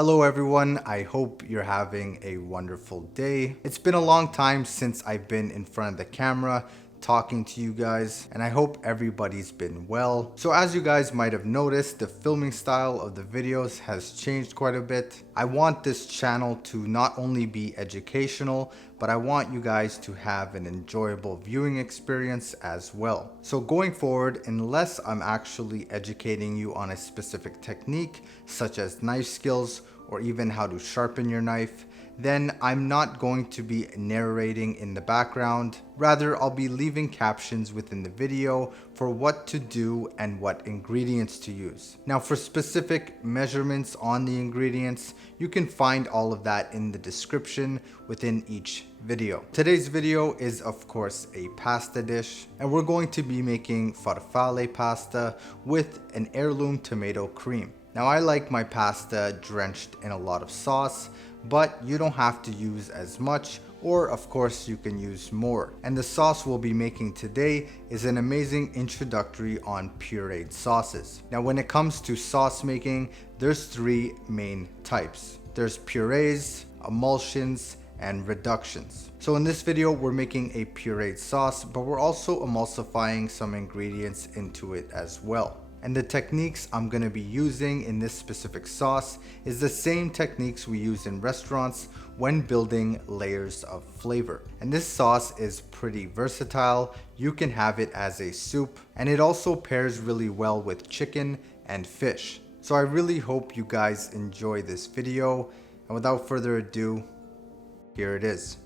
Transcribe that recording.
Hello everyone, I hope you're having a wonderful day. It's been a long time since I've been in front of the camera talking to you guys, and I hope everybody's been well. So as you guys might have noticed, the filming style of the videos has changed quite a bit. I want this channel to not only be educational, but I want you guys to have an enjoyable viewing experience as well. So going forward, unless I'm actually educating you on a specific technique, such as knife skills, or even how to sharpen your knife, then I'm not going to be narrating in the background. Rather, I'll be leaving captions within the video for what to do and what ingredients to use. Now for specific measurements on the ingredients, you can find all of that in the description within each video. Today's video is of course a pasta dish, and we're going to be making farfalle pasta with an heirloom tomato cream. Now I like my pasta drenched in a lot of sauce, but you don't have to use as much, or of course you can use more. And the sauce we'll be making today is an amazing introductory on pureed sauces. Now when it comes to sauce making, there's three main types. There's purees, emulsions, and reductions. So in this video we're making a pureed sauce, but we're also emulsifying some ingredients into it as well. And the techniques I'm going to be using in this specific sauce is the same techniques we use in restaurants when building layers of flavor. And this sauce is pretty versatile. You can have it as a soup, and it also pairs really well with chicken and fish. So I really hope you guys enjoy this video, and without further ado, here it is.